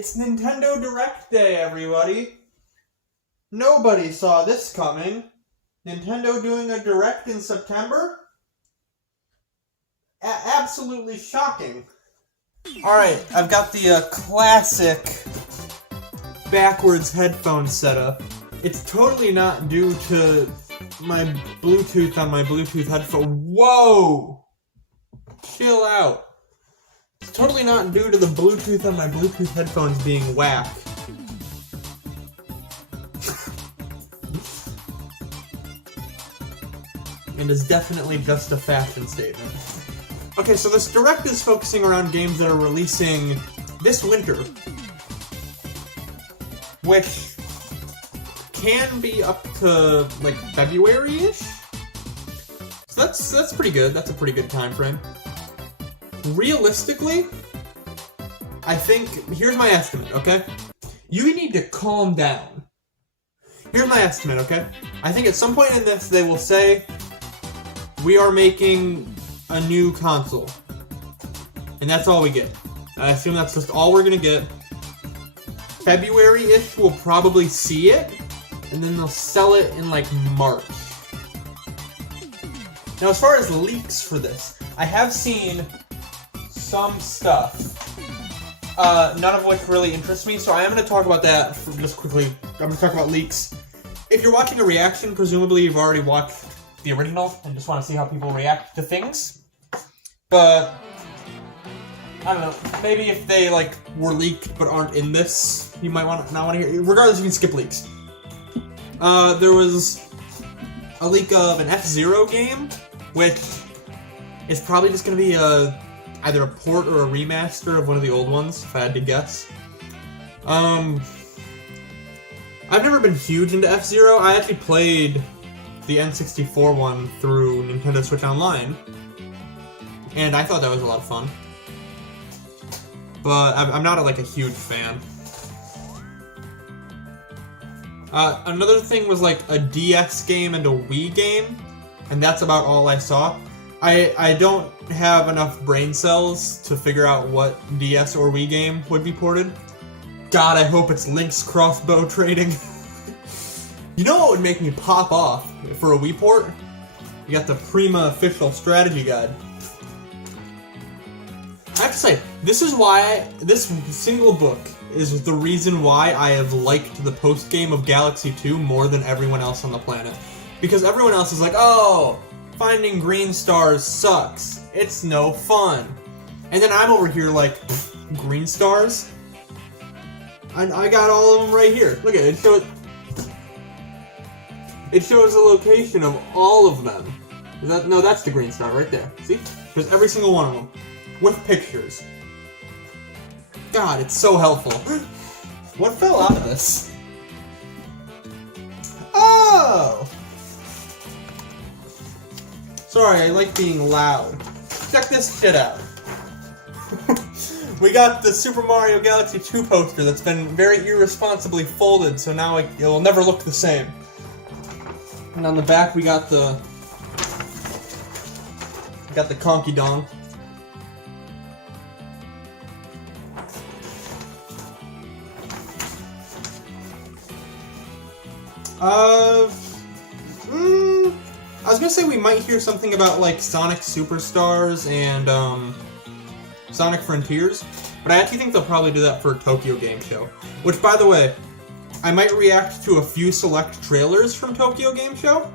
It's Nintendo Direct Day, everybody. Nobody saw this coming. Nintendo doing a Direct in September? Absolutely shocking. Alright, I've got the classic backwards headphone setup. It's totally not due to my Bluetooth on my Bluetooth headphone. Whoa! Chill out. It's totally not due to the Bluetooth on my Bluetooth headphones being whack. And is definitely just a fashion statement. Okay, so this Direct is focusing around games that are releasing this winter. Which can be up to, like, February-ish? So that's pretty good. That's a pretty good time frame. Realistically, I think, here's my estimate, okay? You need to calm down. Here's my estimate, okay? I think at some point in this, they will say, we are making a new console. And that's all we get. I assume that's just all we're gonna get. February-ish, we'll probably see it, and then they'll sell it in, like, March. Now, as far as leaks for this, I have seen some stuff, none of which really interests me, so I am going to talk about that just quickly. I'm going to talk about leaks. If you're watching a reaction, presumably you've already watched the original and just want to see how people react to things. But, I don't know, maybe if they, like, were leaked but aren't in this, you might not want to hear. Regardless, you can skip leaks. There was a leak of an F-Zero game, which is probably just going to be either a port or a remaster of one of the old ones, if I had to guess. I've never been huge into F-Zero. I actually played the N64 one through Nintendo Switch Online, and I thought that was a lot of fun. But I'm not a huge fan. Another thing was like a DS game and a Wii game, and that's about all I saw. I don't have enough brain cells to figure out what DS or Wii game would be ported. God, I hope it's Link's crossbow trading. You know what would make me pop off for a Wii port? You got the Prima official strategy guide. I have to say, this is why this single book is the reason why I have liked the post-game of Galaxy 2 more than everyone else on the planet. Because everyone else is like, oh, finding green stars sucks. It's no fun. And then I'm over here like, green stars? I got all of them right here. Look at it. It shows the location of all of them. No, that's the green star right there. See? There's every single one of them. With pictures. God, it's so helpful. What fell out of this? Oh! Sorry, I like being loud. Check this shit out. We got the Super Mario Galaxy 2 poster that's been very irresponsibly folded, so now it will never look the same. And on the back we got the Conky Dong. I was gonna say we might hear something about, like, Sonic Superstars and, Sonic Frontiers, but I actually think they'll probably do that for Tokyo Game Show. Which, by the way, I might react to a few select trailers from Tokyo Game Show.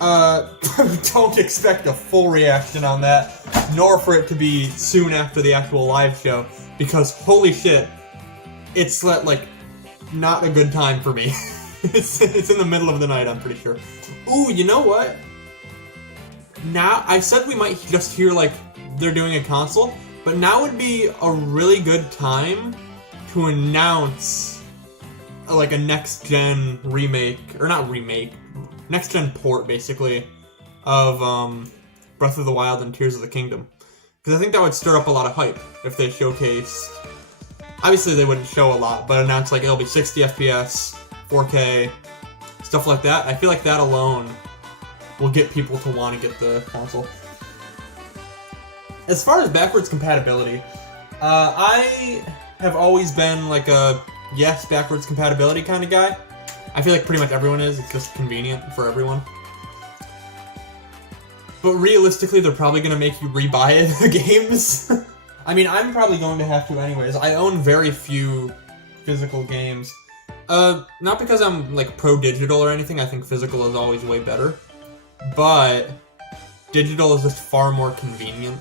Don't expect a full reaction on that, nor for it to be soon after the actual live show, because holy shit, it's, like, not a good time for me. It's in the middle of the night, I'm pretty sure. Ooh, you know what? Now, I said we might just hear, like, they're doing a console, but now would be a really good time to announce, like, a next-gen remake, or not remake, next-gen port, basically, of, Breath of the Wild and Tears of the Kingdom. Because I think that would stir up a lot of hype if they showcased... Obviously, they wouldn't show a lot, but announce, like, it'll be 60 FPS, 4K, stuff like that. I feel like that alone will get people to want to get the console. As far as backwards compatibility, I have always been like a yes, backwards compatibility kind of guy. I feel like pretty much everyone is. It's just convenient for everyone. But realistically, they're probably going to make you rebuy the games. I mean, I'm probably going to have to anyways. I own very few physical games. Not because I'm, like, pro-digital or anything. I think physical is always way better. But digital is just far more convenient.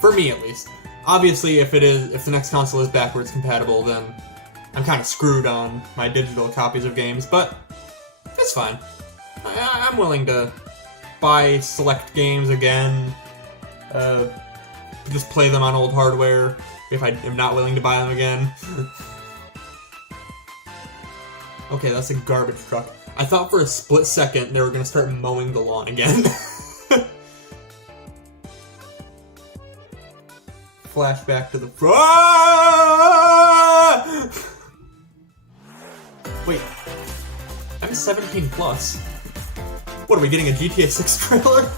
For me, at least. Obviously, if the next console is backwards compatible, then I'm kind of screwed on my digital copies of games, but it's fine. I'm willing to buy select games again, just play them on old hardware if I am not willing to buy them again. Okay, that's a garbage truck. I thought for a split second they were going to start mowing the lawn again. Flashback to the... Wait, I'm 18 plus. What, are we getting a GTA 6 trailer?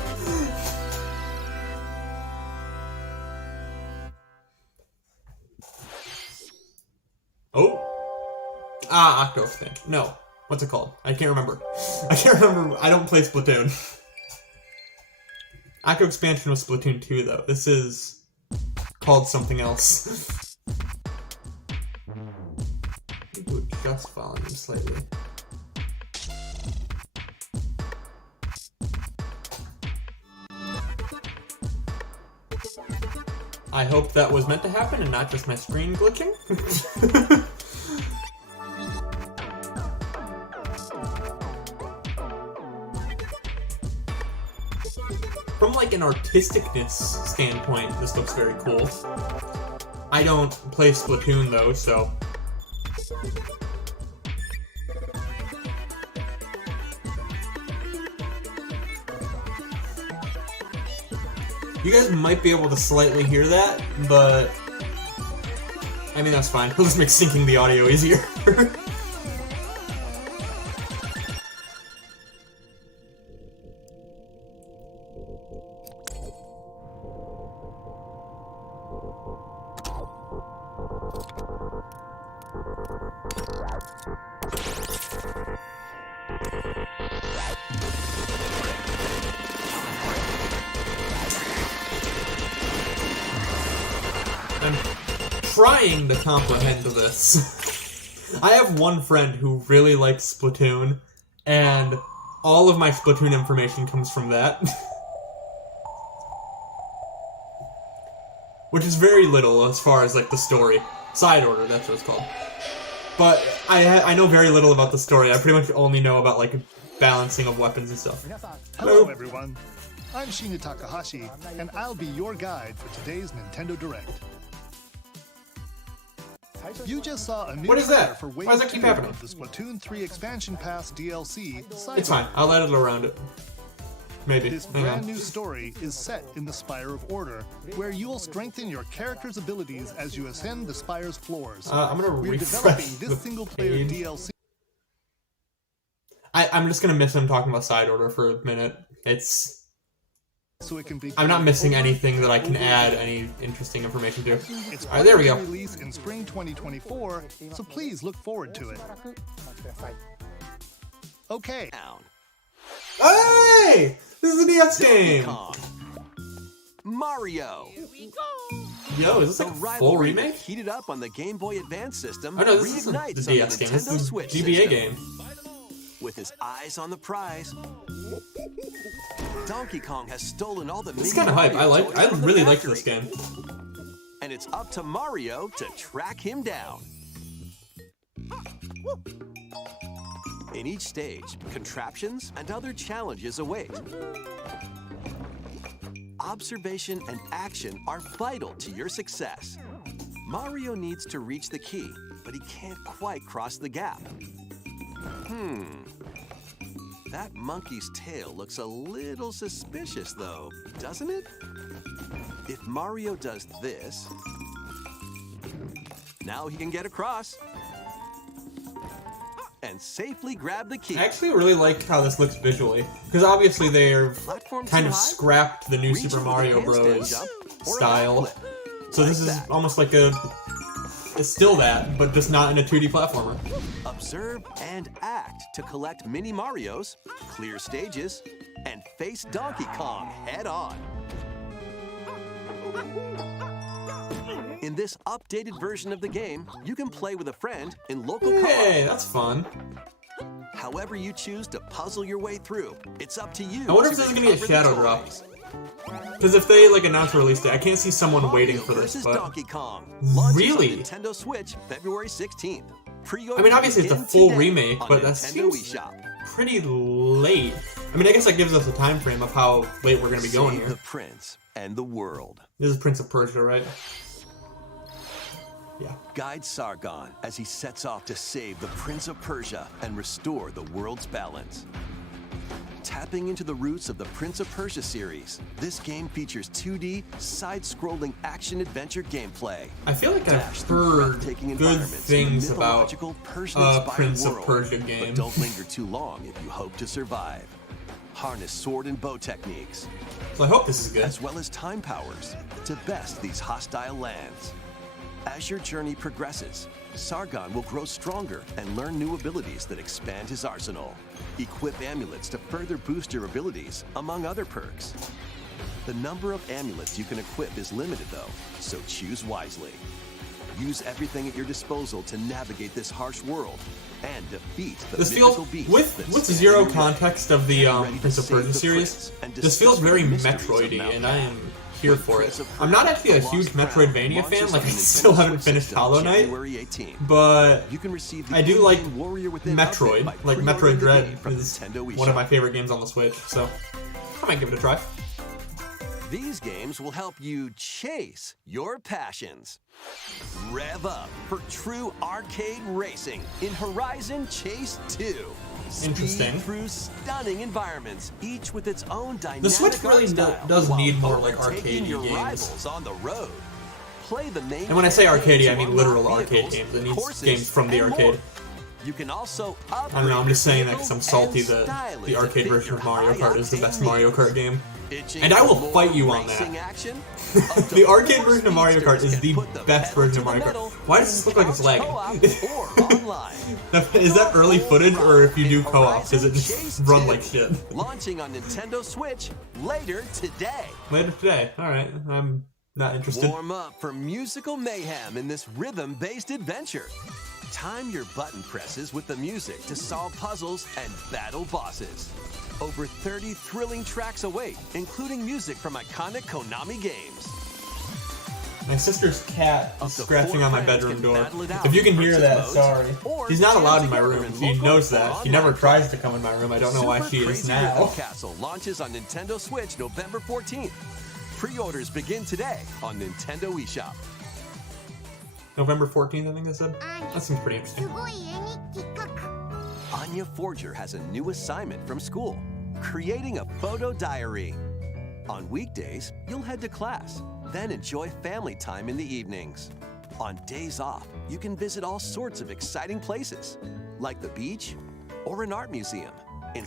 Oh. Octo Expansion. No. What's it called? I can't remember. I don't play Splatoon. Octo Expansion was Splatoon 2, though. This is called something else. Ooh, adjust volume slightly. I hope that was meant to happen and not just my screen glitching. From like an artisticness standpoint, this looks very cool. I don't play Splatoon though, so... You guys might be able to slightly hear that, but... I mean, that's fine. It'll just make syncing the audio easier. I'm trying to comprehend this. I have one friend who really likes Splatoon, and all of my Splatoon information comes from that. Which is very little as far as, like, the story. Side order, that's what it's called. But I know very little about the story. I pretty much only know about, like, balancing of weapons and stuff. Hello, everyone. I'm Shinya Takahashi, and I'll be your guide for today's Nintendo Direct. You just saw a new What is that? for Wave Why does that keep 2 happening? of the Splatoon 3 Expansion Pass DLC. It's fine. I'll edit around it. Maybe. This brand new story is set in the Spire of Order, where you will strengthen your character's abilities as you ascend the Spire's floors. I'm gonna We're refresh developing the this single-player page. DLC. I'm just gonna miss him talking about side order for a minute. So it can be I'm not missing over anything that I can and add over. any interesting information to. It's Alright, there we go. planned to release in spring 2024, so please look forward to it. Okay. Hey! This is a DS game! Kong. Mario. Yo, is this like a full remake? Heated up on the Game Boy Advance system. Oh no, this isn't the reignites DS on game. the This Nintendo is the Switch GBA system. game. With his eyes on the prize, Donkey Kong has stolen all the. This is kind of hype. I really like this game. And it's up to Mario to track him down. In each stage, contraptions and other challenges await. Observation and action are vital to your success. Mario needs to reach the key, but he can't quite cross the gap. That monkey's tail looks a little suspicious, though, doesn't it? If Mario does this, now he can get across and safely grab the key. I actually really like how this looks visually, because obviously they're Platform kind too of high? scrapped the new Reach Super it with a Mario handstand Bros. jump or a style. backflip. So this Like is that. almost like a It's still that, but just not in a 2D platformer. Observe and act to collect mini Marios, clear stages, and face Donkey Kong head on. In this updated version of the game, you can play with a friend in local co-op. Hey, that's fun. However you choose to puzzle your way through, it's up to you. I wonder if this is gonna be a shadow drop. Because if they like announce a release date, I can't see someone waiting for this. But Donkey Kong. Launches really, on Nintendo Switch, February 16th. I mean, obviously it's a full remake, but that seems pretty late. I mean, I guess that gives us a time frame of how late we're gonna be going here. The Prince and the world. This is Prince of Persia, right? Yeah. Guide Sargon as he sets off to save the Prince of Persia and restore the world's balance. Tapping into the roots of the Prince of Persia series, this game features 2D, side-scrolling action-adventure gameplay. I feel like I've heard good things about Prince of Persia game. But don't linger too long if you hope to survive. Harness sword and bow techniques. So I hope this is good. As well as time powers to best these hostile lands. As your journey progresses, Sargon will grow stronger and learn new abilities that expand his arsenal. Equip amulets to further boost your abilities, among other perks. The number of amulets you can equip is limited though, so choose wisely. Use everything at your disposal to navigate this harsh world and defeat the mythical beast. With zero context of the Prince of Persia series, this feels very Metroidy, and I am here for it. I'm not actually a huge Metroidvania fan, like I still haven't finished Hollow Knight, but I do like Metroid, like Metroid Dread is one of my favorite games on the Switch, so I might give it a try. These games will help you chase your passions. Rev up for true arcade racing in Horizon Chase 2. Interesting. Speed through stunning environments, each with its own dynamic The Switch really does need more like arcade games. On the road. Play the main and when I say arcade, I mean literal arcade games. It needs games from the arcade. You can also I don't know, I'm just saying that because I'm salty that the arcade version of Mario Kart is the best Mario Kart game. And I will fight you on that. The arcade version of Mario Kart is the best version of Mario Kart. Why does this look like it's lagging? Is that early footage, or if you do co-op, does it just run like shit? Launching on Nintendo Switch later today. Later today. Alright, I'm not interested. Warm up for musical mayhem in this rhythm-based adventure. Time your button presses with the music to solve puzzles and battle bosses. Over 30 thrilling tracks await, including music from iconic Konami games. My sister's cat is scratching on my bedroom door. If you can hear that, sorry. He's not allowed in my room. She knows that. She never tries to come in my room. I don't know why she is now. Castle launches on Nintendo Switch November 14th. Pre-orders begin today on Nintendo eShop. November 14th, I think I said. That seems pretty interesting. Anya Forger has a new assignment from school, creating a photo diary. On weekdays, you'll head to class, then enjoy family time in the evenings. On days off, you can visit all sorts of exciting places, like the beach or an art museum.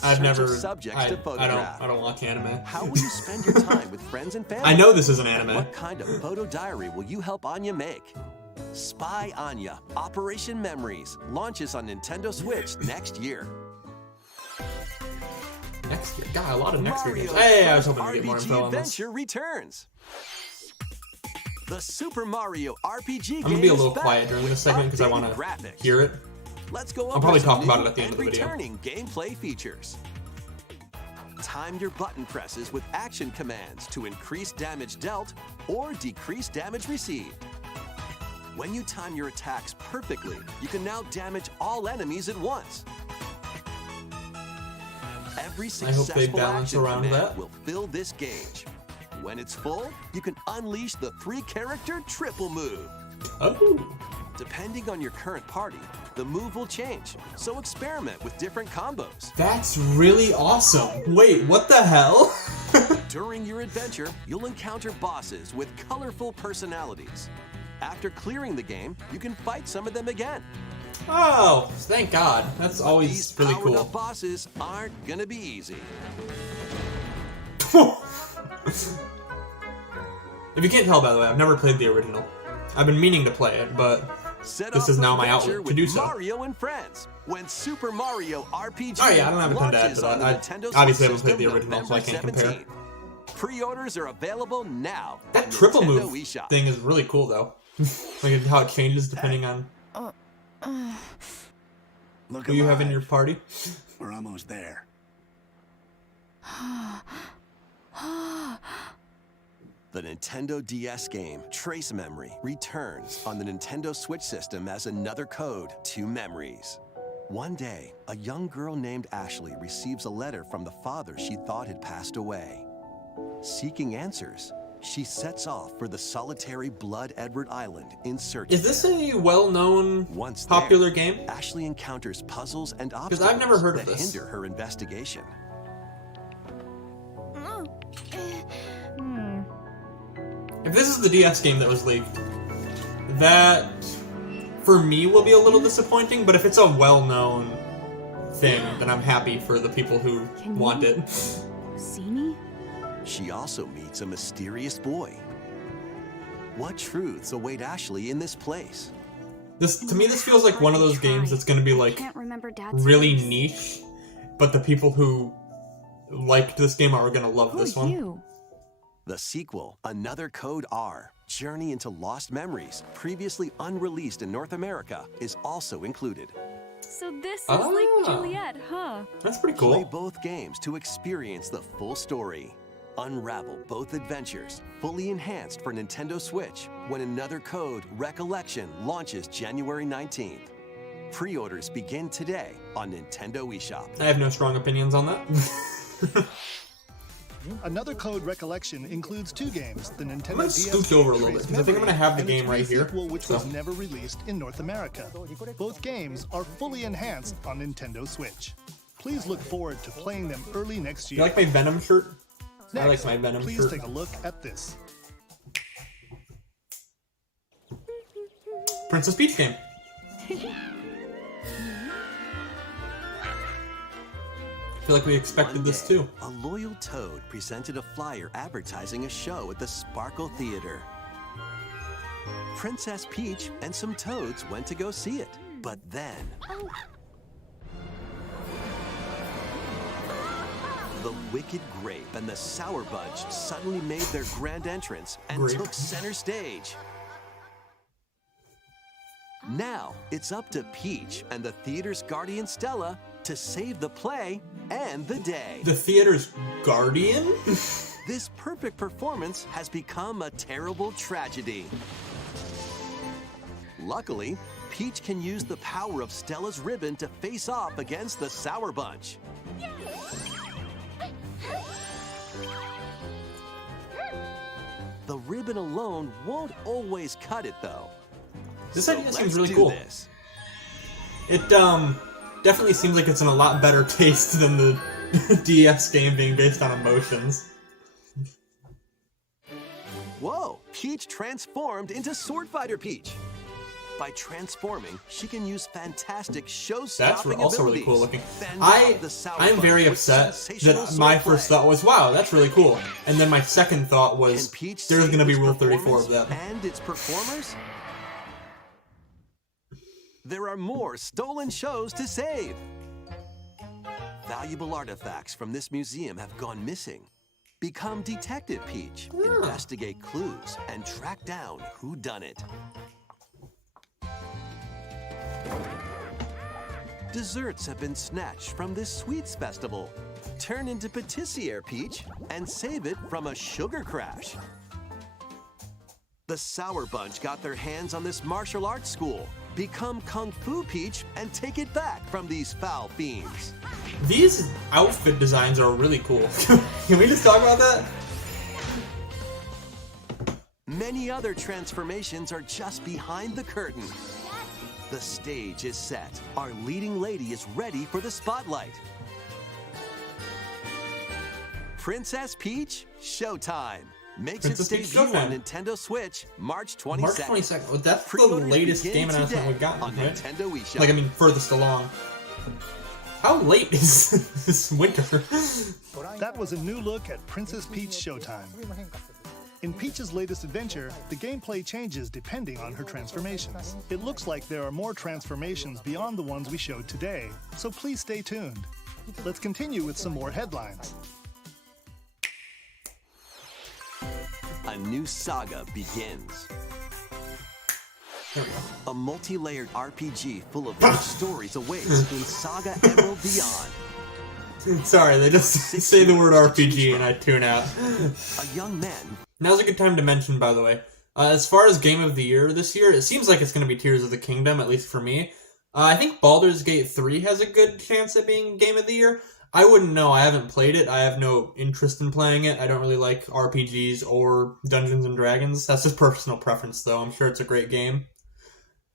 I've never. Subjects to photograph. I don't watch anime. How will you spend your time with friends and family? I know this is an anime. What kind of photo diary will you help Anya make? Spy Anya Operation Memories launches on Nintendo Switch next year. Next year? God, a lot of next year games. Hey, I was hoping to get more info on this. Adventure returns. The Super Mario RPG game. I'm gonna be a little quiet during this segment because I want to hear it. Let's go over I'll probably talk about it at the end of the video. Returning gameplay features. Time your button presses with action commands to increase damage dealt or decrease damage received. When you time your attacks perfectly, you can now damage all enemies at once. Every successful action command will fill this gauge. When it's full, you can unleash the 3-character triple move. Oh. Depending on your current party, the move will change, so experiment with different combos. That's really awesome. Wait, what the hell? During your adventure, you'll encounter bosses with colorful personalities. After clearing the game, you can fight some of them again. Oh, thank God. That's always really cool. These bosses aren't gonna be easy. If you can't tell, by the way, I've never played the original. I've been meaning to play it, but Set this off is for now my adventure outlet to with do so. Mario and Friends. When Super Mario RPG Oh yeah, I don't have a ton to add to launches that. on the I Nintendo obviously Switch haven't played the system original, so I can't November compare. 17th. Pre-orders are available now. That on triple Nintendo move eShop. thing is really cool, though. Like how it changes depending on Look who you have in alive. your party. We're almost there. The Nintendo DS game Trace Memory returns on the Nintendo Switch system as another code to memories. One day, a young girl named Ashley receives a letter from the father she thought had passed away. Seeking answers, she sets off for the solitary Blood Edward Island in search Is of this him. a well-known, Once popular there, game? Ashley encounters puzzles and I've obstacles never heard of that this. hinder her investigation. If this is the DS game that was leaked, that, for me, will be a little disappointing, but if it's a well-known thing, then I'm happy for the people who want it. See me? She also meets a mysterious boy. What truths await Ashley in this place? To me, this feels like one of those games that's going to be, like, Can't remember Dad's really face. niche, but the people who liked this game are going to love Who this are one. you? The sequel, Another Code R, Journey into Lost Memories, previously unreleased in North America, is also included. So this is Ah. like Juliet, huh? That's pretty Play cool. both games to experience the full story. Unravel both adventures, fully enhanced for Nintendo Switch, when Another Code Recollection launches January 19th. Pre-orders begin today on Nintendo eShop. I have no strong opinions on that. Another Code Recollection includes two games, the Nintendo I'm gonna DS scooch over a little Trace bit, 'cause I think I'm gonna have the Memory, game and right its here, sequel, which so. was never released in North America. Both games are fully enhanced on Nintendo Switch. Please look forward to playing them early next year. You like my Venom shirt? I like Next, my Venom please shirt. take a look at this. Princess Peach game. I feel like we expected One this day, too. A loyal toad presented a flyer advertising a show at the Sparkle Theater. Princess Peach and some toads went to go see it. But then... The Wicked Grape and the Sour Bunch suddenly made their grand entrance and Grape. took center stage. Now, it's up to Peach and the theater's guardian Stella to save the play and the day. The theater's guardian? This perfect performance has become a terrible tragedy. Luckily, Peach can use the power of Stella's ribbon to face off against the Sour Bunch. The ribbon alone won't always cut it, though. This So idea seems let's really do cool. this. It definitely seems like it's in a lot better taste than the DS game being based on emotions. Whoa! Peach transformed into Sword Fighter Peach. By transforming, she can use fantastic That's show-stopping also really abilities. cool looking. Fend I'm off the Sour very Bunch with upset sensational that my sword first play. thought was, wow, that's really cool. And then my second thought Can was, Peach there's save going to be its Rule 34 of performance that. and its performers? There are more stolen shows to save. Valuable artifacts from this museum have gone missing. Become Detective Peach, investigate clues, and track down who done it. Desserts have been snatched from this sweets festival. Turn into Patissiere Peach and save it from a sugar crash. The Sour Bunch got their hands on this martial arts school. Become Kung Fu Peach and take it back from these foul fiends. These outfit designs are really cool. Can we just talk about that? Many other transformations are just behind the curtain. The stage is set. Our leading lady is ready for the spotlight. Princess Peach, showtime. Makes Princess its Peach debut on Showtime. Nintendo Switch, March 22nd. March 22nd. Well, that's the Pre-orders latest begin game announcement today we've gotten, on right? Nintendo eShop. Like, I mean, furthest along. How late is this winter? That was a new look at Princess Peach Showtime. In Peach's latest adventure, the gameplay changes depending on her transformations. It looks like there are more transformations beyond the ones we showed today, so please stay tuned. Let's continue with some more headlines. A new saga begins. There we go. A multi-layered RPG full of rich stories awaits in Saga Emerald Beyond. Sorry, they just say the word RPG and I tune out. A young man. Now's a good time to mention, by the way, as far as Game of the Year this year, it seems like it's going to be Tears of the Kingdom, at least for me. I think Baldur's Gate 3 has a good chance at being Game of the Year. I wouldn't know. I haven't played it. I have no interest in playing it. I don't really like RPGs or Dungeons and Dragons. That's just personal preference, though. I'm sure it's a great game.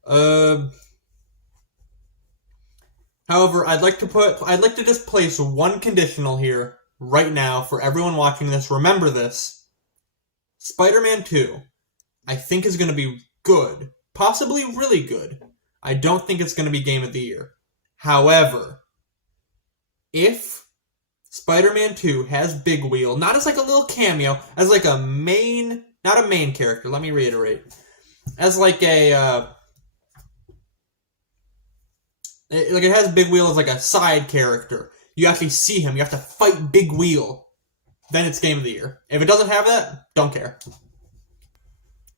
However, I'd like to just place one conditional here right now for everyone watching this. Remember this. Spider-Man 2, I think is going to be good. Possibly really good. I don't think it's going to be Game of the Year. However, if Spider-Man 2 has Big Wheel, not as like a little cameo, as like a main, not a main character, let me reiterate, as like a, like it has Big Wheel as like a side character. You actually see him. You have to fight Big Wheel. Then it's Game of the Year. If it doesn't have that, don't care.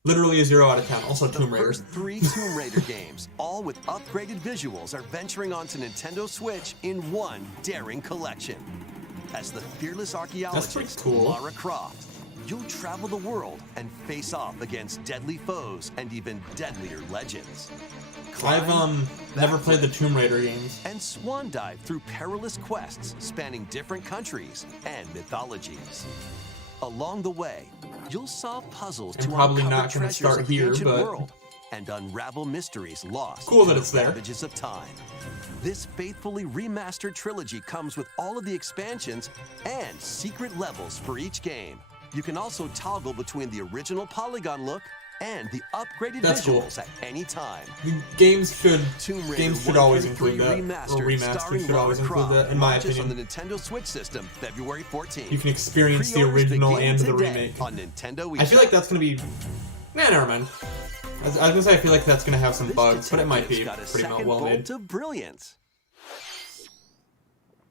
Literally a 0 out of 10. Also Tomb Raider. The first 3 Tomb Raider games, all with upgraded visuals, are venturing onto Nintendo Switch in one daring collection. As the fearless archaeologist cool. Lara Croft, you'll travel the world and face off against deadly foes and even deadlier legends. I've never played the Tomb Raider games. And swan dive through perilous quests spanning different countries and mythologies. Along the way, you'll solve puzzles I'm to probably uncover not gonna treasures start of the here, ancient but world and unravel mysteries lost cool in that the it's there. ravages of time. This faithfully remastered trilogy comes with all of the expansions and secret levels for each game. You can also toggle between the original polygon look and the upgraded That's cool. visuals at any time. Games should Tomb Raider always 1 through include 3 that, or Remastered, remasters starring should always Lara include Croft, that, in my launches opinion. on the Nintendo Switch system February 14th. You can experience the Pre-orders original begin and the today remake. on Nintendo I feel like that's gonna be. Nah, never mind. I was gonna say I feel like that's gonna have some This bugs, but it might be detective's got a pretty second well made. bolt of brilliance.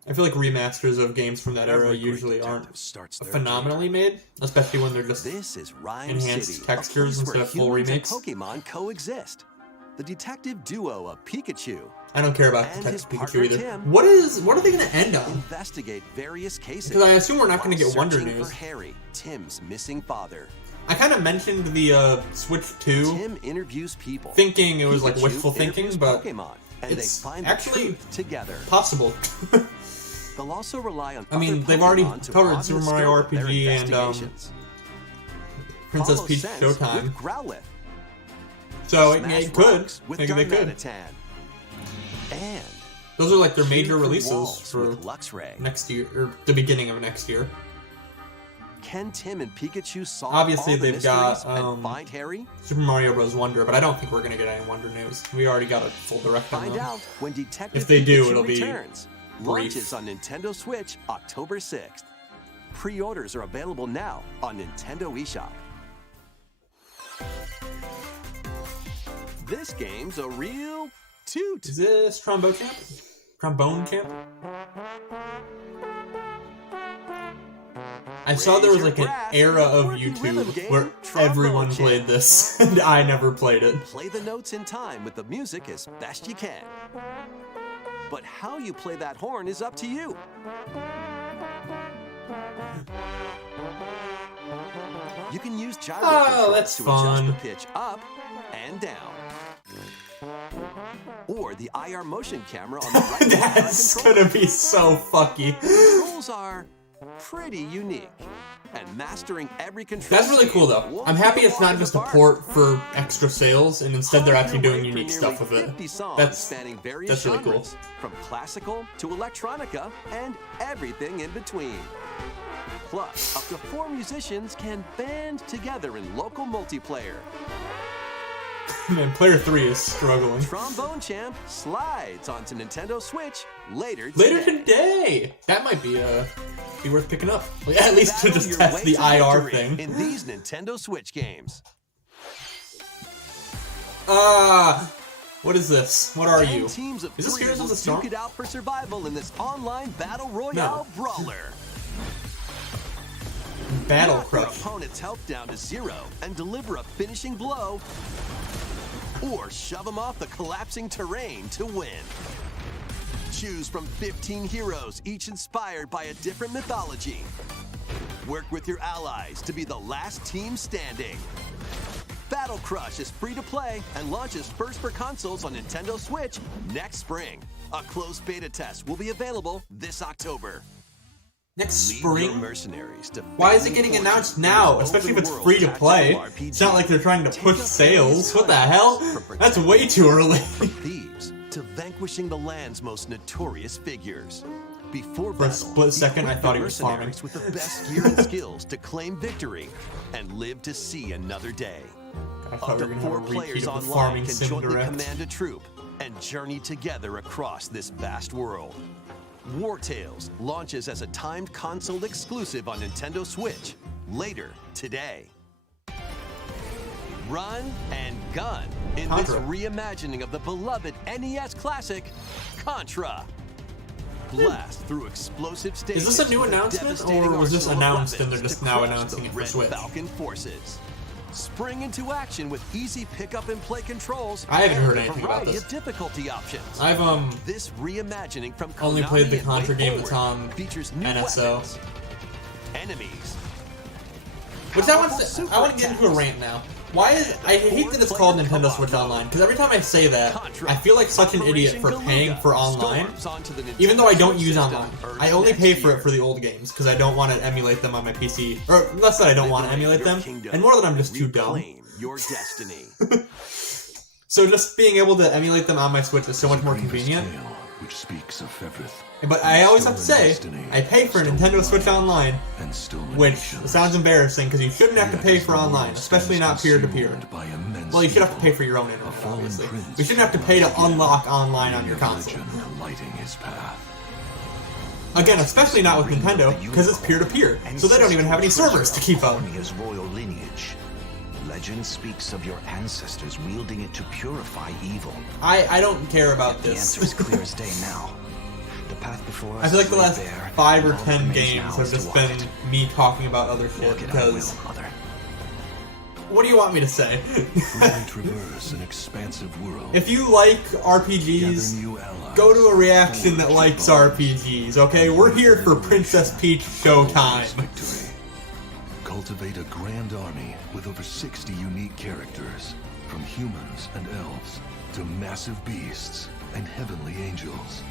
I feel like remasters of games from that era Every great usually aren't detective starts their phenomenally made, especially when they're just This is Rhyme enhanced City, textures a place instead where of full humans remakes. and Pokemon coexist. The detective duo of Pikachu I don't care about and the his text partner Pikachu either. Tim What are they gonna end on? investigate various cases. Because I assume we're not gonna while get Wonder searching News. for Harry, Tim's missing father. I kind of mentioned the Switch 2 Tim interviews people, thinking it was like Pikachu wishful thinking, interviews but Pokemon, and it's they find actually the truth together. possible. They'll also rely on I mean, other they've already Pokemon to covered broaden Super the Mario scope of their RPG and investigations. Princess Follow Peach Sense Showtime. with Growlithe. So Smash it could. Rocks with Maybe they could. Darmanitan. And Those are like their major Shoot the releases Walls for with Luxray. next year, or the beginning of next year. Can Tim and Pikachu solve Obviously, all the they've got, mysteries and find Harry? Super Mario Bros. Wonder, but I don't think we're gonna get any Wonder News. We already got a full direct on Find them. out when Detective If they do, Pikachu it'll be returns. brief. Launches on Nintendo Switch October 6th. Pre-orders are available now on Nintendo eShop. This game's a real toot. Is this Trombone Camp? Trombone Camp? I saw there was like an era of YouTube where everyone played this, and I never played it. Play the notes in time with the music as best you can. But how you play that horn is up to you. You can use gyro controls that's to fun. adjust the pitch up and down. Or the IR motion camera on the right side That's control. gonna be so fucky. Controls are pretty unique. And mastering every control That's really cool though. won't I'm happy be it's not walk in just the a park. port for extra sales, and instead they're actually doing Away for unique stuff with nearly it. 50 songs That's spanning various that's really cool. genres, from classical to electronica and everything in between. Plus, up to 4 musicians can band together in local multiplayer. Man, player 3 is struggling. Trombone Champ slides onto Nintendo Switch later today. That might be worth picking up. Well, yeah, at least to just test the IR thing. In these Nintendo Switch games. What is this? What are you? Teams of Is this 3 Heroes of will the Storm? duke it out for survival in this online battle royale brawler. Battle Knock your Crush. opponent's health down to 0 and deliver a finishing blow, or shove them off the collapsing terrain to win. Choose from 15 heroes, each inspired by a different mythology. Work with your allies to be the last team standing. Battle Crush is free to play and launches first for consoles on Nintendo Switch next spring. A closed beta test will be available this October. Next Lead your spring? mercenaries to Why is it getting announced now? Especially if it's free to play. It's not like they're trying to push sales. What the hell? That's way too early. Thieves to vanquishing the land's most notorious figures. Before For a battle, split second, I equip thought the he was farming. mercenaries with the best gear and skills to claim victory and live to see another day. I thought Up we to were gonna 4 have a repeat players of the online farming can sim jointly direct. command a troop and journey together across this vast world. War Tales launches as a timed console exclusive on Nintendo Switch later today. Run and gun in Contra. this reimagining of the beloved NES classic, Contra. Blast through explosive stages. Is this a new with announcement, devastating or was this arsenal of announced and they're weapons just to now crush announcing the it for Red Switch? Falcon forces. Spring into action with easy pick-up and play controls. I haven't and heard a anything about variety this. of difficulty options. I've This reimagining from Konami only played the and Contra Way game that's Forward on features new NSO. weapons, enemies. Which I want to get into a rant now. Why is I hate that it's called Nintendo Switch Online, because every time I say that, I feel like such an idiot for paying for online, even though I don't use online. I only pay for it for the old games, because I don't want to emulate them on my PC. Or less that I don't want to emulate them, and more that I'm just too dumb. Reclaim your destiny. So just being able to emulate them on my Switch is so much more convenient. Which speaks of Fevrith, But I always have to say, I pay for Nintendo Switch Online, and stolen which nations. sounds embarrassing because you shouldn't have to pay for online, especially not peer-to-peer. By immense Well, you should have to evil, pay for your own internet, fallen obviously. prince But you shouldn't have to pay to unlock online on your console. legend lighting his path. Again, especially not with Nintendo, because it's peer-to-peer, so they don't even have any servers to keep up. His royal lineage. Legend speaks of your ancestors wielding it to purify evil. I don't care about The answer is this. clear as day now. The path before us I feel like is the laid last bare, 5 or and all 10 that remains games now have is to just walk been it. me talking about other shit, Walk it I will, because... Mother. What do you want me to say? Freely traverse an expansive world. If you like Gather RPGs, new allies, go to a reaction that forge likes bonds, RPGs, okay? We're here for Princess Peach Showtime. victory. Cultivate a grand army with over 60 unique characters, from humans and elves to massive beasts and heavenly angels.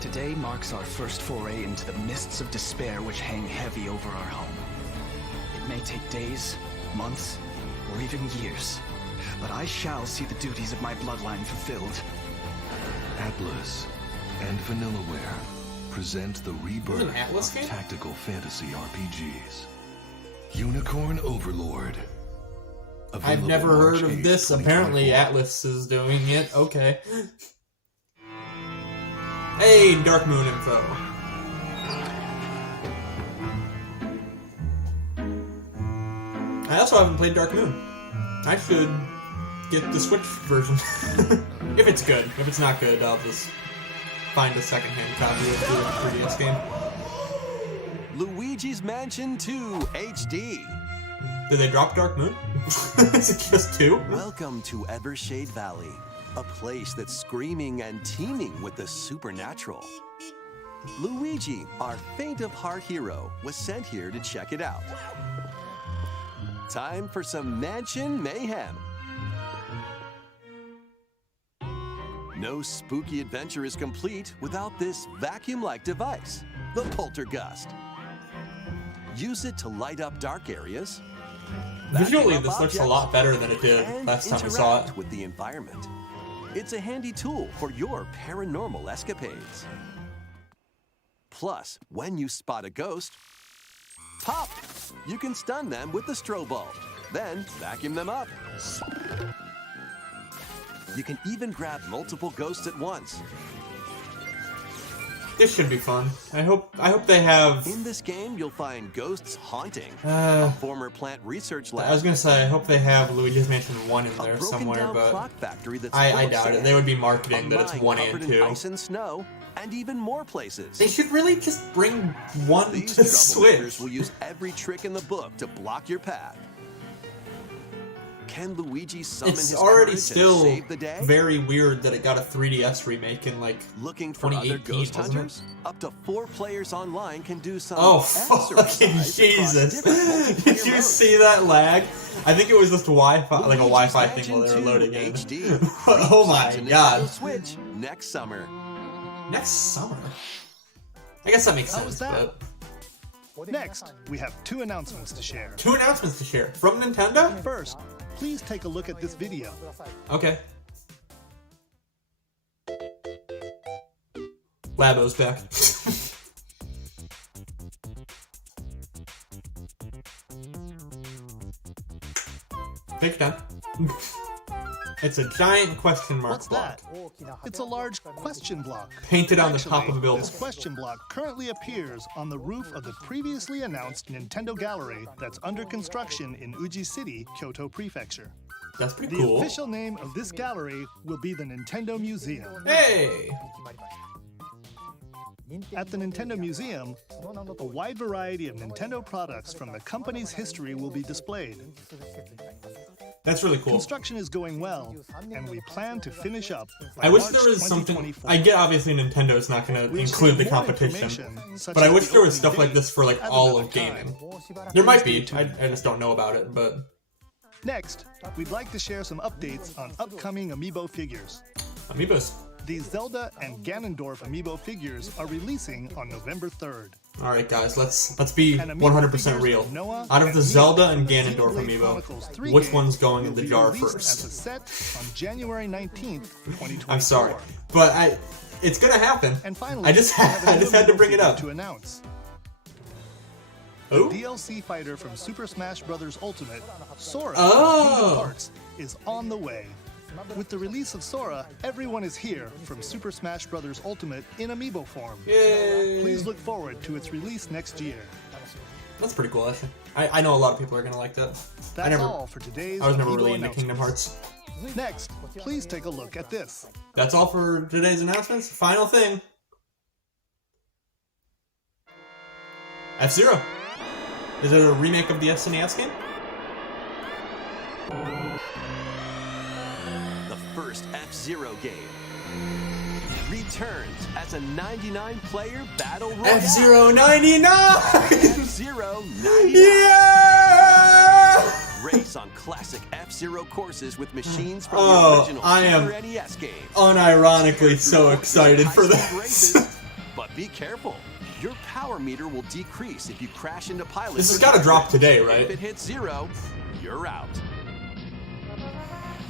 Today marks our first foray into the mists of despair which hang heavy over our home. It may take days, months, or even years, but I shall see the duties of my bloodline fulfilled. Atlas and Vanillaware present the rebirth an Atlas of game? tactical fantasy RPGs. Unicorn Overlord. I've Available never heard March of 8th, this. Apparently 2024. Atlas is doing it. Okay. Hey, Dark Moon info. I also haven't played Dark Moon. I should get the Switch version. If it's good. If it's not good, I'll just find a secondhand copy of the previous game. Luigi's Mansion 2 HD. Did they drop Dark Moon? Is it just 2? Welcome to Evershade Valley, a place that's screaming and teeming with the supernatural. Luigi, our faint of heart hero, was sent here to check it out. Time for some mansion mayhem. No spooky adventure is complete without this vacuum-like device, the Poltergust. Use it to light up dark areas. Visually, vacuum up this looks a objects, lot better than it did and last time I saw it. interact with the environment. It's a handy tool for your paranormal escapades. Plus, when you spot a ghost, pop! You can stun them with the strobe bulb, then vacuum them up. You can even grab multiple ghosts at once. This should be fun. I hope they have. In this game, you'll find ghosts haunting Uh, a former plant research lab. I was gonna say I hope they have Luigi's Mansion 1 in a there broken somewhere, down but clock factory that's I full of doubt it. sand, They would be a marketing that it's mine 1 covered and in 2. ice and snow, and even more places. They should really just bring 1 These to troublemakers Switch. will use every trick in the book to block your path. Can Luigi summon It's his already courage still and save the day? very weird that it got a 3DS remake in like Looking for other 2018, ghost wasn't it? hunters? Up to 4 players online can do some Oh exercise fucking across Jesus! different Did multiplayer you modes. see that lag? I think it was just Wi-Fi, like a Luigi's Wi-Fi thing while they were Mansion loading 2 in. HD. Oh my Nintendo god! Switch next summer. Next summer. I guess that makes How sense. was that? But Next, we have 2 announcements to share. 2 announcements to share from Nintendo. First, please take a look at this video. Okay. Labo's back. Take your time. It's a giant question mark What's block. that? It's a large question block. Painted on the Actually, top of a building. This question block currently appears on the roof of the previously announced Nintendo Gallery that's under construction in Uji City, Kyoto Prefecture. That's pretty The cool. official name of this gallery will be the Nintendo Museum. Hey! At the Nintendo Museum, a wide variety of Nintendo products from the company's history will be displayed. That's really cool. Construction is going well, and we plan to finish up by I wish March there was something. 2024. I get obviously Nintendo's not going to We'll include the share more competition, information, such but I as wish the there was opening stuff like date this for like at all another of gaming. time. There might be. I just don't know about it, but Next, we'd like to share some updates on upcoming Amiibo figures. Amiibos. These Zelda and Ganondorf Amiibo figures are releasing on November 3rd. All right, guys, let's be And Amiibo 100% figures real. of Noah Out of and the Mia Zelda from and the Ganondorf Xenoblade Chronicles 3 amiibo, which game one's going in will the be jar released first? As a set on January 19th, 2024. I'm sorry, but it's gonna happen. And finally, I just we have a new had to Amiibo bring it figure up. to announce. Oh, DLC fighter from Super Smash Bros. Ultimate, Sora Oh. from Kingdom Hearts, is on the way. With the release of Sora, everyone is here from Super Smash Bros. Ultimate in Amiibo form. yay! Please look forward to its release next year. That's pretty cool, actually. I know a lot of people are gonna like that. That's all for today's I was never Amiibo really into Kingdom announcements. Hearts. Next, please take a look at this. That's all for today's announcements. Final thing. F-Zero. Is it a remake of the SNES game? The first F-Zero game returns as a 99-player battle royale. F-Zero 99! F-Zero 99. Yeah! Race on classic F-Zero courses with machines from Oh, the original I am Super NES games. Unironically so excited for High-speed this. races, but be careful. Your power meter will decrease if you crash into pilots. This has or got to vehicles. drop today, right? If it hits 0, you're out.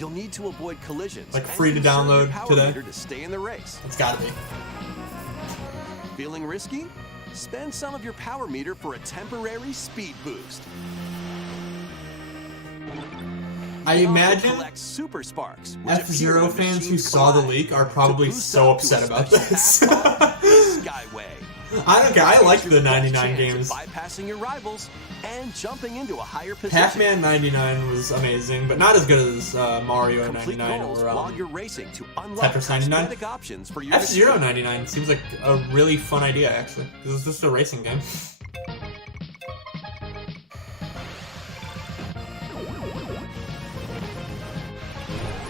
You'll need to avoid collisions. Like and free to conserve your download power today? meter to stay in the race. It's got to be. Feeling risky? Spend some of your power meter for a temporary speed boost. I You can also imagine collect super sparks, which appear F-Zero when fans who machines saw the collide leak are to probably boost so up to a upset about special this. path called Skyway. I don't care. I like the Your best 99 chance games. at bypassing your rivals and jumping into a higher position. Pac-Man 99 was amazing, but not as good as Mario Complete 99 goals or while you're racing to unlock Tetris 99. cosmetic options for your F-Zero escape. 99 seems like a really fun idea, actually. This is just a racing game.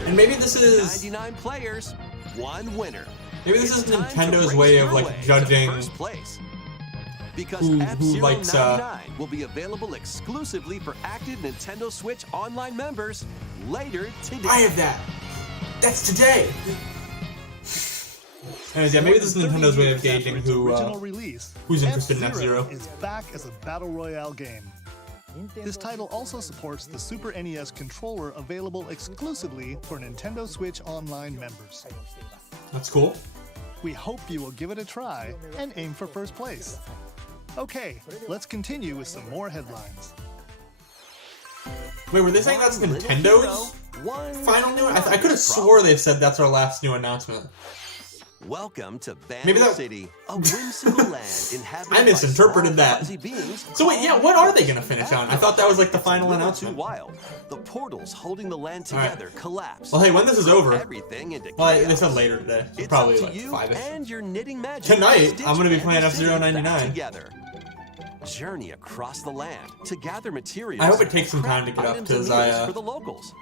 And maybe this is 99 players, one winner. maybe this is It's time to Nintendo's race way your of like way to judging first place. Because who F-Zero likes, 99 will be available exclusively for active Nintendo Switch Online members later today. I have that. That's today. Anyways, yeah, maybe this is More than 30 Nintendo's way years of gauging after its who original release, who's interested in F-Zero. is back as a battle royale game. This title also supports the Super NES controller available exclusively for Nintendo Switch Online members. That's cool. We hope you will give it a try and aim for first place. Okay, let's continue with some more headlines. Wait, were they saying that's One little Nintendo's? hero, one final new. I could have swore they said that's our last new announcement. Welcome to Maybe Bandle that- City, a whimsical land inhabited I misinterpreted by that. small, fuzzy beings. So wait, yeah, what are they gonna finish on? I thought that was like the final Too announcement. wild. The portals holding the land All right. together collapse. Well, hey, when this is over, Everything into well, they chaos. said later today, It's probably up to like you 5ish. and your knitting magic. Tonight, Stitch I'm gonna be playing Bandle City F-Zero 99. back together. Journey across the land to gather materials. I hope it takes some time to craft get up, items 'cause and meals I, for the locals.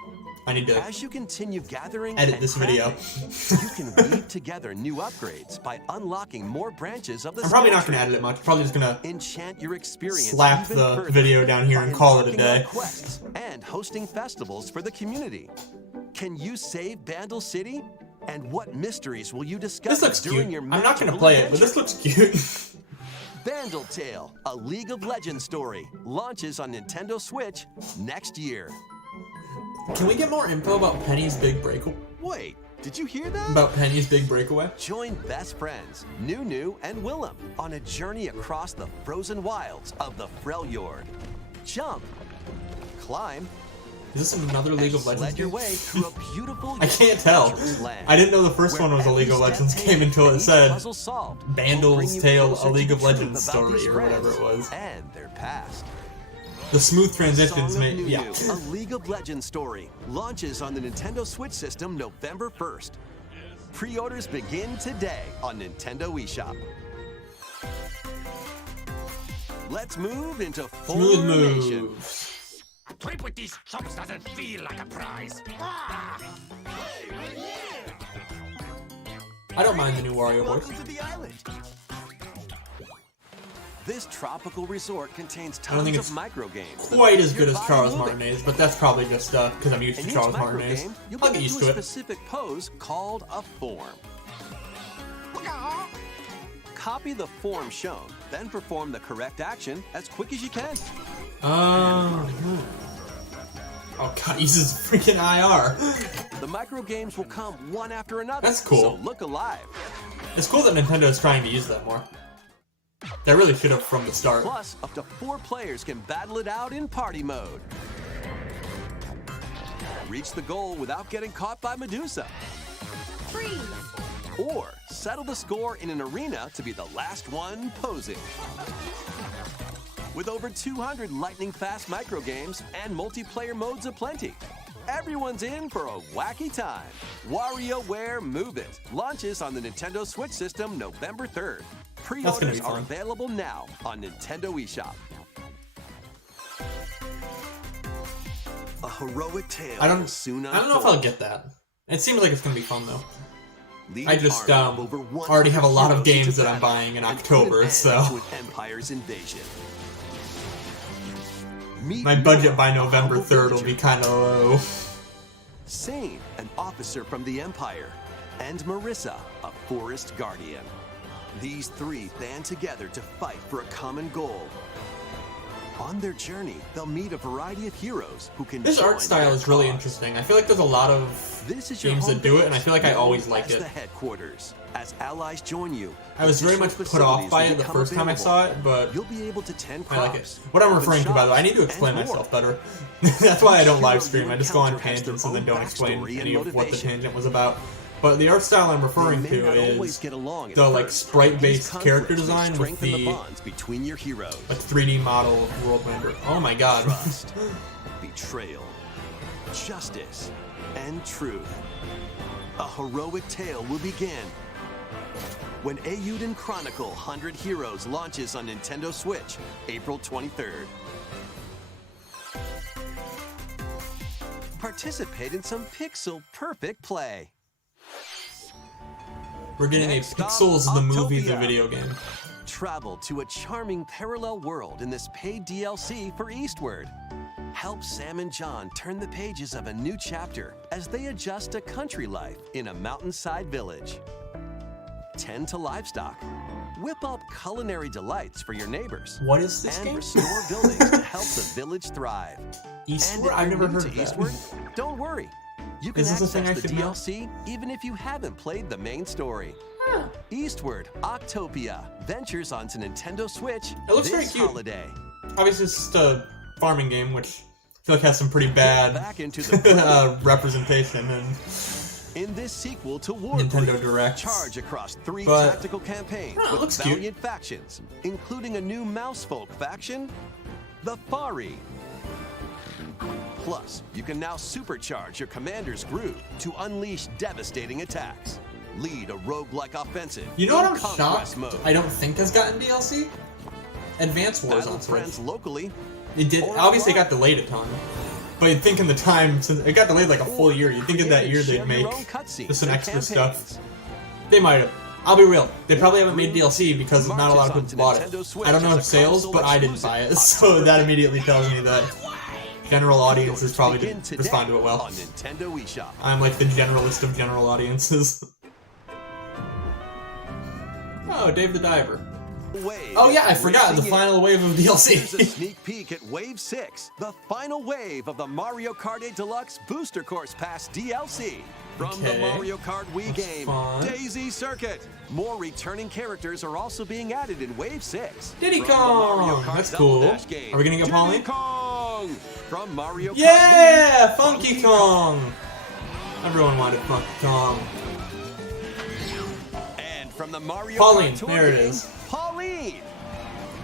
I need to As you continue gathering edit and this video. crafting, you can weave together new upgrades by unlocking more branches of the I'm probably not skill gonna tree. edit it much. Probably just gonna Enchant your experience slap even the further video down here by and call it a embarking day. on quests and hosting festivals for the community. Can you save Bandle City? And what mysteries will you discover This looks during cute. your I'm not gonna magical play it, but this adventure? looks cute. Bandle Tale, a League of Legends story, launches on Nintendo Switch next year. Can we get more info about Penny's big breakaway? Wait, did you hear that? About Penny's big breakaway? Join best friends, Nunu and Willem, on a journey across the frozen wilds of the Freljord. Jump, climb, Is this another League of sled Legends your game? way through a beautiful I yet can't tell. adventurous land, I didn't know the first where one was a League of every Legends step game taken until it and each said puzzle solved will bring Bandle's you Tale, closer a to League the of Legends truth about these story, or whatever friends it was. and their past. The smooth transitions Song of made, Nunu, yeah. a League of Legends story, launches on the Nintendo Switch system November 1st. Pre-orders begin today on Nintendo eShop. Let's move into Smooth Formation. moves. A trip with these chumps doesn't feel like a prize. I don't mind the new Wario voice. Welcome to the island. This tropical resort contains I don't think tons it's of micro games. Quite as good as Charles Martinez, but that's probably just because I'm used In to each Charles micro Martinez. game, you'll I'll get get used into to a it. specific pose called a form. Copy the form shown, then perform the correct action as quick as you can. Oh god, he uses freaking IR. The micro games will come one after another. That's cool. So look alive. It's cool that Nintendo is trying to use that more. They really should have from the start. Plus, up to 4 players can battle it out in party mode. Reach the goal without getting caught by Medusa. Freeze! Or settle the score in an arena to be the last one posing. With over 200 lightning-fast micro games and multiplayer modes aplenty, everyone's in for a wacky time. WarioWare Move It launches on the Nintendo Switch system November 3rd. That's gonna Pre-orders be are fun. available now on Nintendo eShop. A heroic tale I will don't soon know if I'll unfold. get that. It seems like it's gonna be fun though. Lead I just an army of over already have a lot of 100 heroes games into that I'm battle buying in and put October, an end so to an empire's invasion. Meet my budget Nora, by a November humble 3rd will villager. be kind of low. Sane, an officer from the Empire, and Marissa, a forest guardian. These 3 band together to fight for a common goal. On their journey, they'll meet a variety of heroes who can This join art style their is really cause. interesting. I feel like there's a lot of This is your games home that do it, base, and I feel like I known always liked as it. the headquarters. As allies join you, I was very much additional put off by facilities it the will first become time I saw it, available. but You'll be able to tend I like it. crops, What I'm open referring to, by the way, I need to shops, explain and more. myself better. That's why I don't live Hero stream. you I just go on encounter has their tangents and then own don't explain backstory and any of what the motivation. tangent was about. But the art style I'm referring They may to not always is get along at the like first, but sprite-based these character conflicts may design with strengthen the bonds between your heroes. like 3D model of World Render. Oh my god. Trust, betrayal, justice, and truth. A heroic tale will begin when Eiyuden Chronicle 100 Heroes launches on Nintendo Switch, April 23rd. Participate in some pixel-perfect play. We're getting Next a stop, Pixels the movie, the Autopia. video game. Travel to a charming parallel world in this paid DLC for Eastward. Help Sam and John turn the pages of a new chapter as they adjust to country life in a mountainside village. Tend to livestock. Whip up culinary delights for your neighbors. What is this And game? restore buildings to help the village thrive. Eastward? And if I've you're never new heard to of that. Eastward, don't worry. You can Is this a thing access I the should know? DLC even if you haven't played the main story. Eastward, Octopia, ventures onto Nintendo Switch It looks this very cute. holiday. Obviously, it's just a farming game, which feel like it has some pretty bad Back into the representation in this sequel to War Nintendo Directs. charge across 3 But- tactical campaigns Oh, it with looks cute. valiant factions, including a new Mousefolk faction, the Fari. Plus, you can now supercharge your commander's group to unleash devastating attacks. Lead a roguelike offensive. You know what in I'm Conquest shocked? mode. I don't think has gotten DLC? Advance Wars Battle on Switch. friends locally. It did. or Obviously, it got online. delayed a ton. But you'd think in the time since it got delayed like a full year, you'd think in that year Share they'd make your own cutscenes just some and extra campaigns. stuff. They might have. I'll be real. They probably haven't made DLC because not a lot of Marches people bought onto it. Nintendo Switch I don't know as if a sales, console but I didn't buy it, exclusive so October that immediately tells me that general audiences probably Begin didn't today respond to it well. on Nintendo eShop. I'm like the generalist of general audiences. Oh, Dave the Diver. Wave Oh yeah, I is forgot the racing in. final wave of Here's a DLC. sneak peek at Wave 6, the final wave of the Mario Kart 8 Deluxe Booster Course Pass DLC. From the Okay. Mario Kart Wii That's game, fun. Daisy Circuit. More returning characters are also being added in Wave 6. Diddy From the Mario Kong! Kart That's Double cool. Dash game, Are we gonna get Diddy Pauline? Kong! From Mario Kart Yeah! Wii, Funky Kong! Everyone wanted Funky Kong. And from the Mario Pauline, Kart Tour there it game, is. Pauline!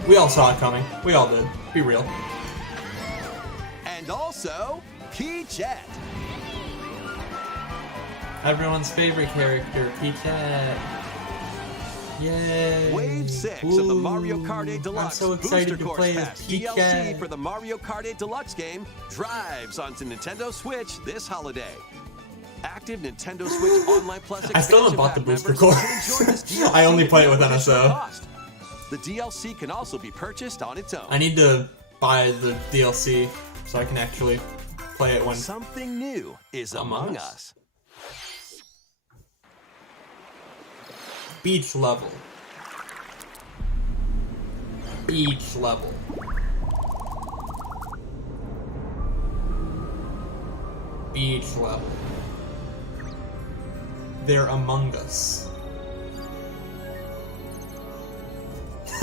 We all saw it coming. We all did. Be real. And also, Peachette. Everyone's favorite character, Peachette. Yay! Wave 6 of the Mario Kart 8 Ooh, Deluxe I'm so excited Booster to Course play as Pass DLC Peachette. for the Mario Kart 8 Deluxe game drives onto Nintendo Switch this holiday. Active Nintendo Switch Online Plus I still haven't expansion bought the pack booster members course. can enjoy this DLC I only play it with at no additional NSO. cost. The DLC can also be purchased on its own. I need to buy the DLC so I can actually play it when Something new is Among among Us. us. beach level. Beach level. Beach level. They're Among Us.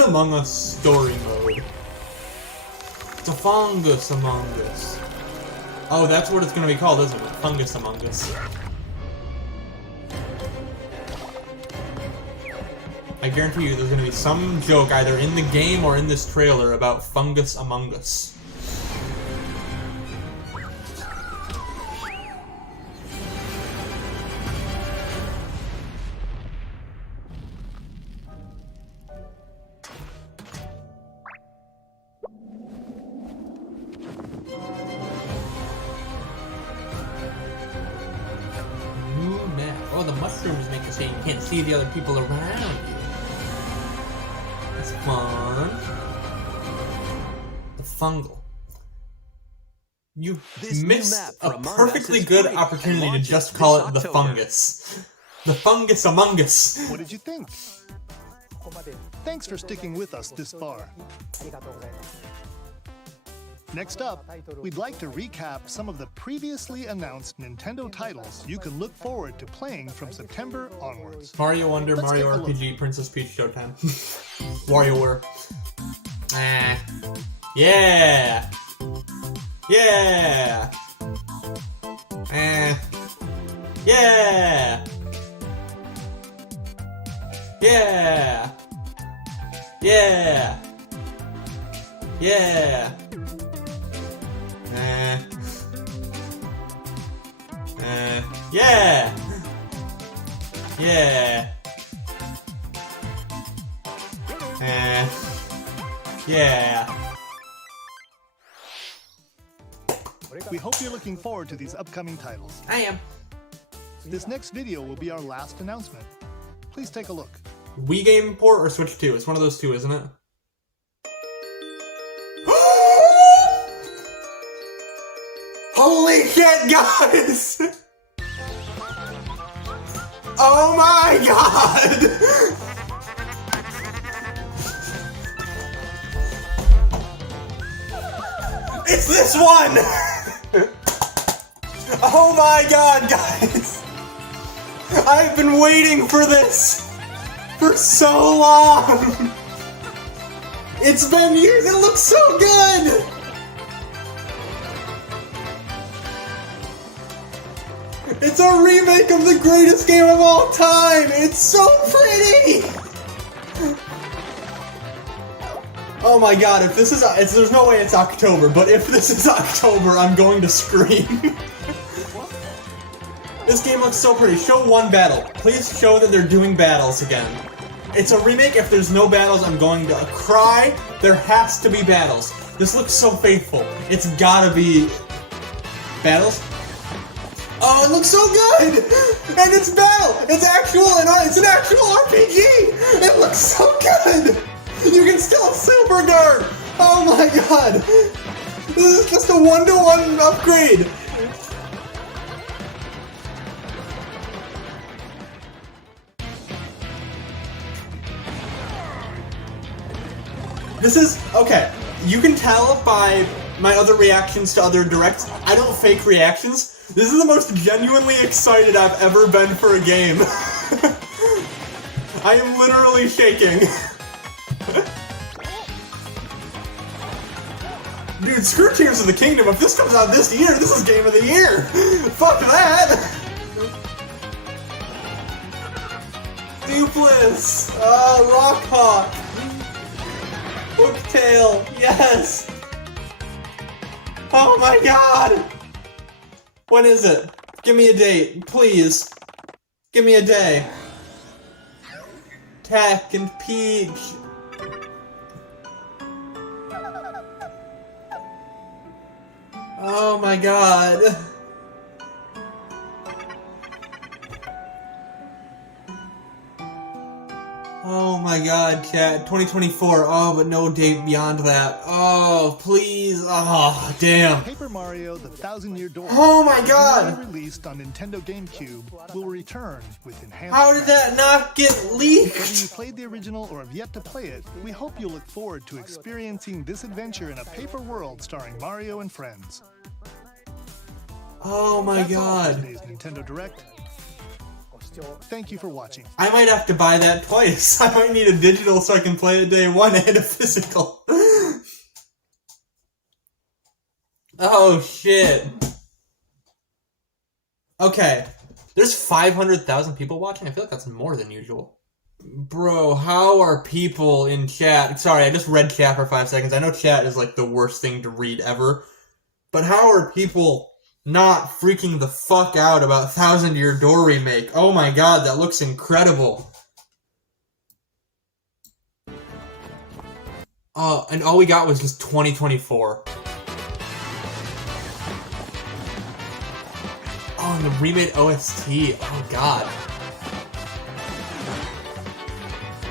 Among Us story mode. It's a fungus Among Us. Oh, that's what it's gonna be called, isn't it? Fungus Among Us. I guarantee you there's gonna be some joke either in the game or in this trailer about Fungus Among Us. New map. Oh, the mushrooms make it so you can't see the other people around you. That's fun. The fungal. You This new missed map a for Among Us perfectly is good free and opportunity to launches just call this it the October. fungus. The fungus Among Us. What did you think? Thanks for sticking with us this far. Next up, we'd like to recap some of the previously announced Nintendo titles you can look forward to playing from September onwards. Mario Wonder, Let's Mario take a look. RPG, Princess Peach Showtime. WarioWare. Ah. Yeah! Yeah! Eh. Yeah! Yeah! Yeah! Yeah! Yeah! Yeah! Yeah! We hope you're looking forward to these upcoming titles. I am. This next video will be our last announcement. Please take a look. Wii game port or Switch 2? It's one of those two, isn't it? Holy shit, guys! Oh my god! It's this one! Oh my god, guys! I've been waiting for this for so long! It's been years, it looks so good! It's a remake of the greatest game of all time! It's so pretty! Oh my god, if this is... there's no way it's October, but if this is October, I'm going to scream. This game looks so pretty. Show one battle. Please show that they're doing battles again. It's a remake. If there's no battles, I'm going to cry. There has to be battles. This looks so faithful. It's gotta be... battles? Oh, it looks so good! And it's battle! It's an actual RPG! It looks so good! You can still have Super Guard! Oh my god! This is just a one-to-one upgrade! This is... okay, you can tell by my other reactions to other directs, I don't fake reactions. This is the most genuinely excited I've ever been for a game. I am literally shaking. Dude, screw Tears of the Kingdom. If this comes out this year, this is Game of the Year. Fuck that. Dupless. Rockhawk. Hooktail. Yes. Oh my god. When is it? Give me a date, please. Give me a day. Tack and Peach. Oh my god. Oh my god, chat. 2024. Oh, but no date beyond that. Oh, please. Oh, damn. Paper Mario: The Thousand-Year Door. Oh my god. Released on Nintendo GameCube, will return with enhanced. How did that not get leaked? Whether you played the original or have yet to play it, we hope you look forward to experiencing this adventure in a paper world starring Mario and friends. Oh my That's god. all for today's Nintendo Direct. Thank you for watching. I might have to buy that twice. I might need a digital so I can play it day one and a physical. Oh shit. Okay. There's 500,000 people watching? I feel like that's more than usual. Bro, how are people in chat? Sorry, I just read chat for 5 seconds. I know chat is like the worst thing to read ever. But how are people not freaking the fuck out about Thousand Year Door remake? Oh my god, that looks incredible. And all we got was just 2024. Oh, and the remade OST. Oh god.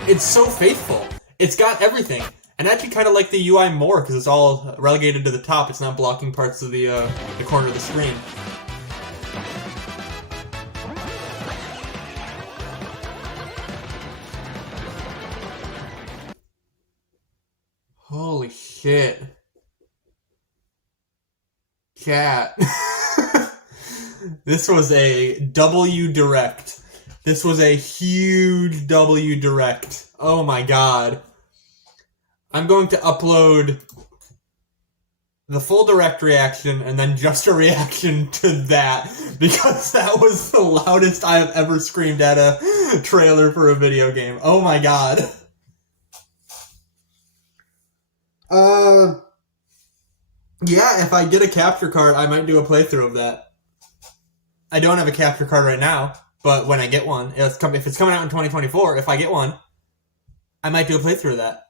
It's so faithful. It's got everything. And I actually kind of like the UI more because it's all relegated to the top. It's not blocking parts of the corner of the screen. Holy shit. Chat. This was a W Direct. This was a huge W Direct. Oh my god. I'm going to upload the full Direct reaction and then just a reaction to that because that was the loudest I have ever screamed at a trailer for a video game. Oh my god. Yeah, if I get a capture card, I might do a playthrough of that. I don't have a capture card right now, but when I get one, if it's coming out in 2024, if I get one, I might do a playthrough of that.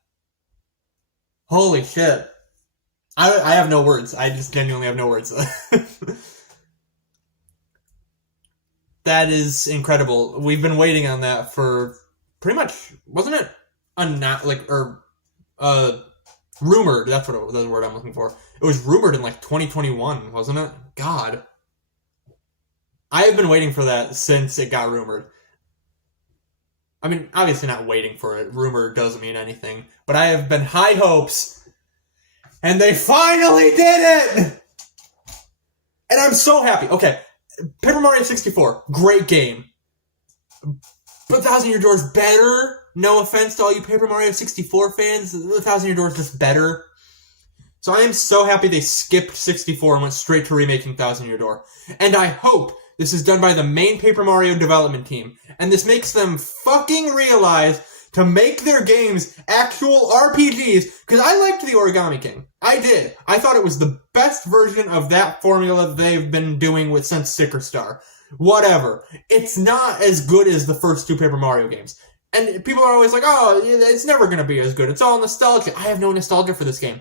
Holy shit. I have no words. I just genuinely have no words. That is incredible. We've been waiting on that for pretty much, wasn't it? Rumored. That's the word I'm looking for. It was rumored in like 2021, wasn't it? God. I have been waiting for that since it got rumored. I mean, obviously not waiting for it. Rumor doesn't mean anything. But I have been high hopes. And they finally did it! And I'm so happy. Okay, Paper Mario 64, great game. But Thousand Year Door is better. No offense to all you Paper Mario 64 fans. The Thousand Year Door is just better. So I am so happy they skipped 64 and went straight to remaking Thousand Year Door. And I hope This is done by the main Paper Mario development team, and this makes them fucking realize to make their games actual RPGs, because I liked the Origami King. I did. I thought it was the best version of that formula they've been doing with since Sticker Star. Whatever. It's not as good as the first two Paper Mario games. And people are always like, oh, it's never going to be as good. It's all nostalgia. I have no nostalgia for this game.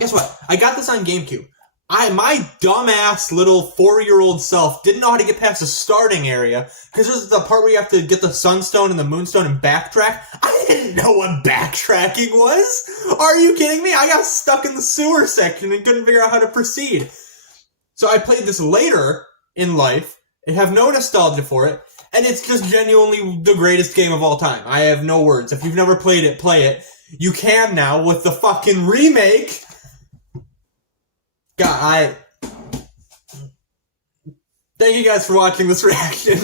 Guess what? I got this on GameCube. My dumbass little 4-year-old self didn't know how to get past the starting area, because there's the part where you have to get the Sunstone and the Moonstone and backtrack. I didn't know what backtracking was! Are you kidding me? I got stuck in the sewer section and couldn't figure out how to proceed. So I played this later in life, and have no nostalgia for it, and it's just genuinely the greatest game of all time. I have no words. If you've never played it, play it. You can now with the fucking remake. God, thank you guys for watching this reaction.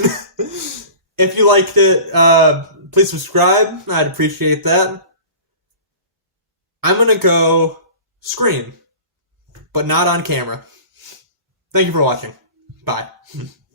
If you liked it, please subscribe. I'd appreciate that. I'm gonna go scream, but not on camera. Thank you for watching. Bye.